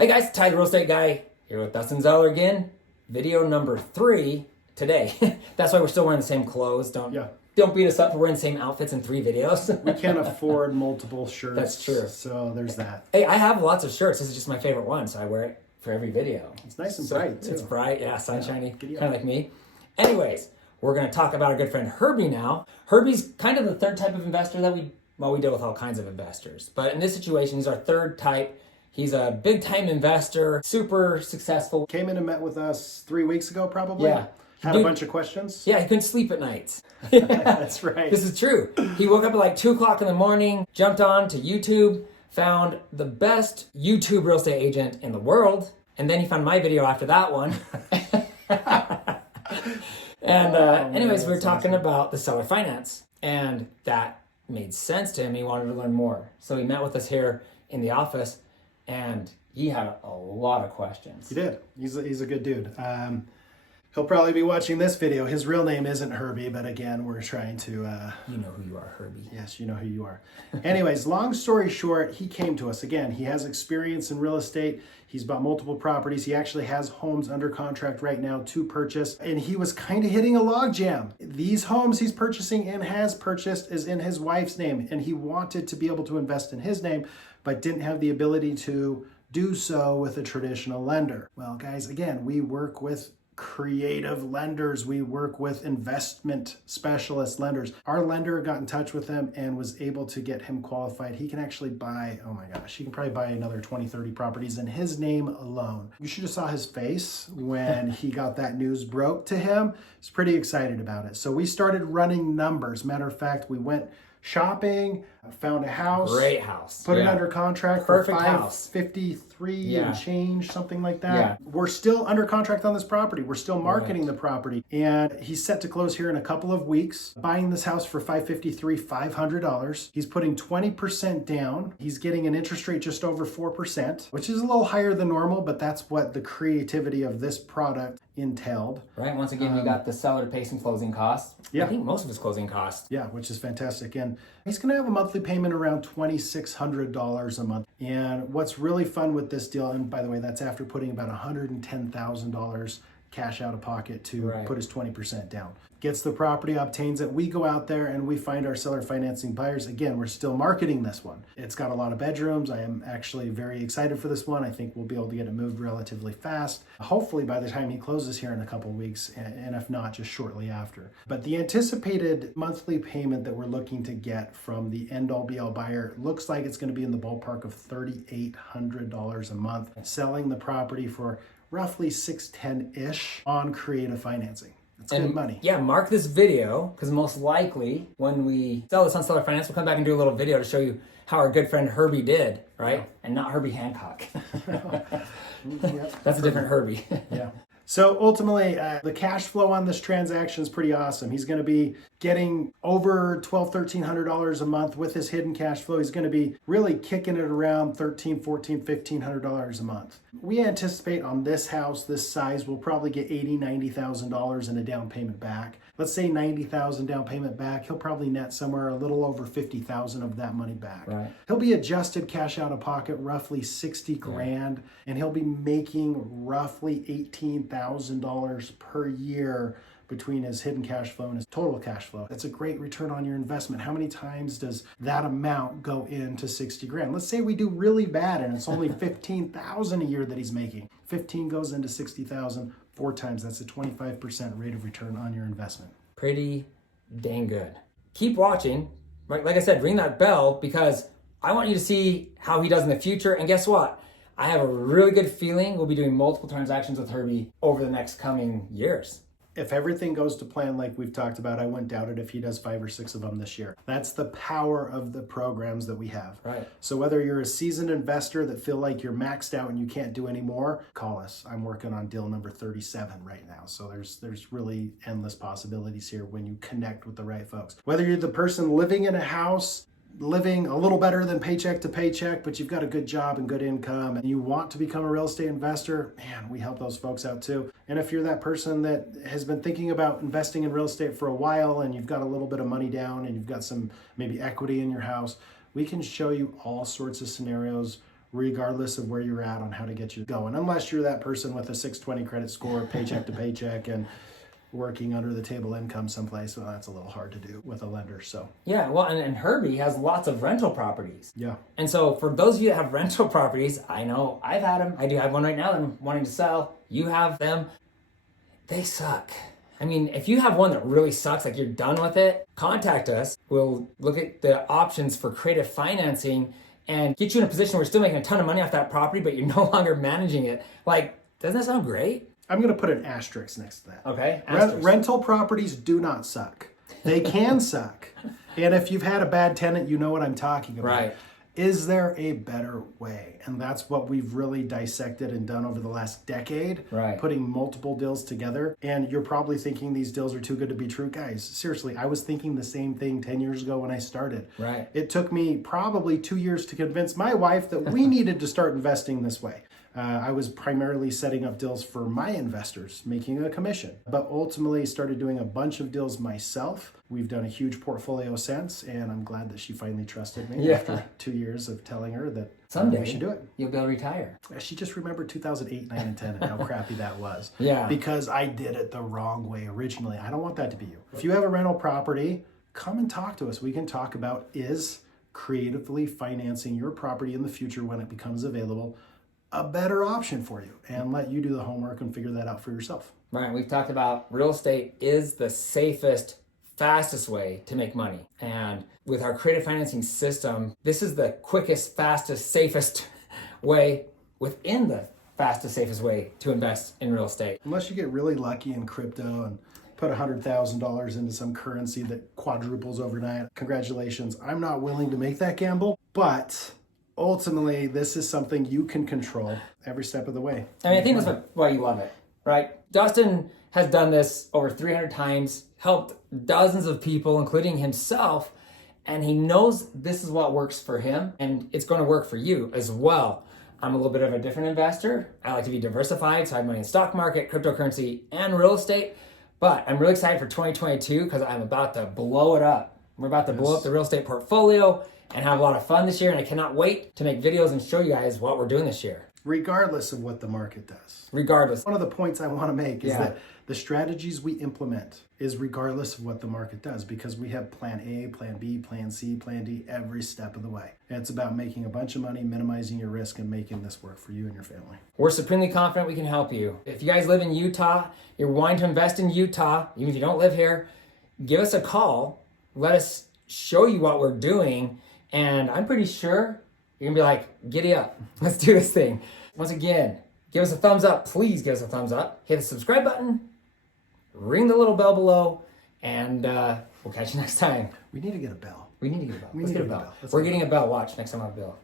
Hey guys, Ty the Real Estate Guy here with Dustin Zeller again. Video number 3 today. That's why we're still wearing the same clothes. Don't beat us up for wearing the same outfits in 3 videos. We can't afford multiple shirts. That's true. So there's that. Hey, I have lots of shirts. This is just my favorite one, so I wear it for every video. It's nice and bright too. It's bright, yeah, sunshiny, Yeah. kind of like me. Anyways, we're going to talk about our good friend Herbie now. Herbie's kind of the third type of investor that we deal with all kinds of investors. But in this situation, he's our third type. He's a big-time investor, super successful. Came in and met with us 3 weeks ago, probably. Yeah. Had a bunch of questions. Yeah, he couldn't sleep at nights. That's right. This is true. He woke up at like 2 o'clock in the morning, jumped on to YouTube, found the best YouTube real estate agent in the world, and then he found my video after that one. And anyways, we were talking about the seller finance, and that made sense to him. He wanted to learn more. So he met with us here in the office, and he had a lot of questions. He did. He's a good dude. He'll probably be watching this video. His real name isn't Herbie, but again, we're trying to... You know who you are, Herbie. Yes, you know who you are. Anyways, long story short, he came to us. Again, he has experience in real estate. He's bought multiple properties. He actually has homes under contract right now to purchase. And he was kind of hitting a log jam. These homes he's purchasing and has purchased is in his wife's name. And he wanted to be able to invest in his name, but didn't have the ability to do so with a traditional lender. Well, guys, again, we work with creative lenders. We work with investment specialist lenders. Our lender got in touch with him and was able to get him qualified. He can actually buy, oh my gosh, he can probably buy another 20, 30 properties in his name alone. You should have saw his face when he got that news broke to him. He's pretty excited about it. So we started running numbers. Matter of fact, we went shopping, found a house. Great house. Put it under contract Perfect for house. $553 and change, something like that. Yeah. We're still under contract on this property. We're still marketing the property. And he's set to close here in a couple of weeks, buying this house for $553,500. He's putting 20% down. He's getting an interest rate just over 4%, which is a little higher than normal, but that's what the creativity of this product entailed. Right. Once again, you got the seller to pay some closing costs. Yeah. I think most of his closing costs. Yeah, which is fantastic. And he's going to have a monthly payment around $2,600 a month. And what's really fun with this deal, and by the way, that's after putting about $110,000 cash out of pocket to put his 20% down. Gets the property, obtains it. We go out there and we find our seller financing buyers. Again, we're still marketing this one. It's got a lot of bedrooms. I am actually very excited for this one. I think we'll be able to get it moved relatively fast. Hopefully by the time he closes here in a couple of weeks, and if not, just shortly after. But the anticipated monthly payment that we're looking to get from the end-all be-all buyer looks like it's going to be in the ballpark of $3,800 a month, selling the property for roughly $610-ish on creative financing. It's good money. Yeah, mark this video, because most likely when we sell this on Seller Finance, we'll come back and do a little video to show you how our good friend Herbie did, right? Yeah. And not Herbie Hancock. That's a different Herbie. Yeah. So ultimately, the cash flow on this transaction is pretty awesome. He's going to be getting over $1,200, $1,300 a month with his hidden cash flow. He's going to be really kicking it around $1,300, $1,400, $1,500 a month. We anticipate on this house, this size, we'll probably get $80,000, $90,000 in a down payment back. Let's say $90,000 down payment back. He'll probably net somewhere a little over $50,000 of that money back. Right. He'll be adjusted cash out of pocket roughly $60,000, and he'll be making roughly $18,000 per year between his hidden cash flow and his total cash flow. That's a great return on your investment. How many times does that amount go into $60,000? Let's say we do really bad and it's only $15,000 a year that he's making. 15 goes into $60,000 4 times. That's a 25% rate of return on your investment. Pretty dang good. Keep watching. Like I said, ring that bell, because I want you to see how he does in the future. And guess what? I have a really good feeling we'll be doing multiple transactions with Herbie over the next coming years. If everything goes to plan like we've talked about, I wouldn't doubt it if he does 5 or 6 of them this year. That's the power of the programs that we have. Right. So whether you're a seasoned investor that feel like you're maxed out and you can't do any more, call us. I'm working on deal number 37 right now. So there's really endless possibilities here when you connect with the right folks. Whether you're the person living in a house, living a little better than paycheck to paycheck, but you've got a good job and good income and you want to become a real estate investor, man, we help those folks out too. And if you're that person that has been thinking about investing in real estate for a while and you've got a little bit of money down and you've got some maybe equity in your house, we can show you all sorts of scenarios regardless of where you're at on how to get you going. Unless you're that person with a 620 credit score, paycheck to paycheck, and working under the table income someplace. Well, that's a little hard to do with a lender. So Yeah, well, and Herbie has lots of rental properties. yeah. And so for those of you that have rental properties, I know I've had them. I do have one right now that I'm wanting to sell. You have them. They suck. I mean, if you have one that really sucks, like you're done with it, contact us. We'll look at the options for creative financing and get you in a position where you're still making a ton of money off that property, but you're no longer managing it. Like, doesn't that sound great? I'm going to put an asterisk next to that. Okay. Rental properties do not suck. They can suck. And if you've had a bad tenant, you know what I'm talking about. Right. Is there a better way? And that's what we've really dissected and done over the last decade, Right. putting multiple deals together. And you're probably thinking these deals are too good to be true. Guys, seriously, I was thinking the same thing 10 years ago when I started. Right. It took me probably 2 years to convince my wife that we needed to start investing this way. I was primarily setting up deals for my investors, making a commission, but ultimately started doing a bunch of deals myself. We've done a huge portfolio since, and I'm glad that she finally trusted me after 2 years of telling her that Someday we should do it. You'll be able to retire. She just remembered 2008, 9, and 10 and how crappy that was. Yeah. Because I did it the wrong way originally. I don't want that to be you. If you have a rental property, come and talk to us. We can talk about is creatively financing your property in the future when it becomes available a better option for you, and let you do the homework and figure that out for yourself. Right. We've talked about real estate is the safest, fastest way to make money. And with our creative financing system, this is the quickest, fastest, safest way within the fastest, safest way to invest in real estate. Unless you get really lucky in crypto and put $100,000 into some currency that quadruples overnight. Congratulations. I'm not willing to make that gamble, but ultimately, this is something you can control every step of the way. I mean, I think that's why you love it, right? Dustin has done this over 300 times, helped dozens of people, including himself, and he knows this is what works for him, and it's going to work for you as well. I'm a little bit of a different investor. I like to be diversified, so I have money in stock market, cryptocurrency, and real estate. But I'm really excited for 2022 because I'm about to blow it up. We're about to blow up the real estate portfolio and have a lot of fun this year, and I cannot wait to make videos and show you guys what we're doing this year. Regardless of what the market does. Regardless. One of the points I want to make is that the strategies we implement is regardless of what the market does, because we have plan A, plan B, plan C, plan D every step of the way. And it's about making a bunch of money, minimizing your risk, and making this work for you and your family. We're supremely confident we can help you. If you guys live in Utah, you're wanting to invest in Utah, even if you don't live here, give us a call. Let us show you what we're doing. And I'm pretty sure you're gonna be like, giddy up, let's do this thing. Once again, give us a thumbs up. Please give us a thumbs up. Hit the subscribe button, ring the little bell below, and we'll catch you next time. We need to get a bell. We need to get a bell. We Let's need get a to get a bell. bell. Let's We're get a getting a bell. Watch next time I have a bell.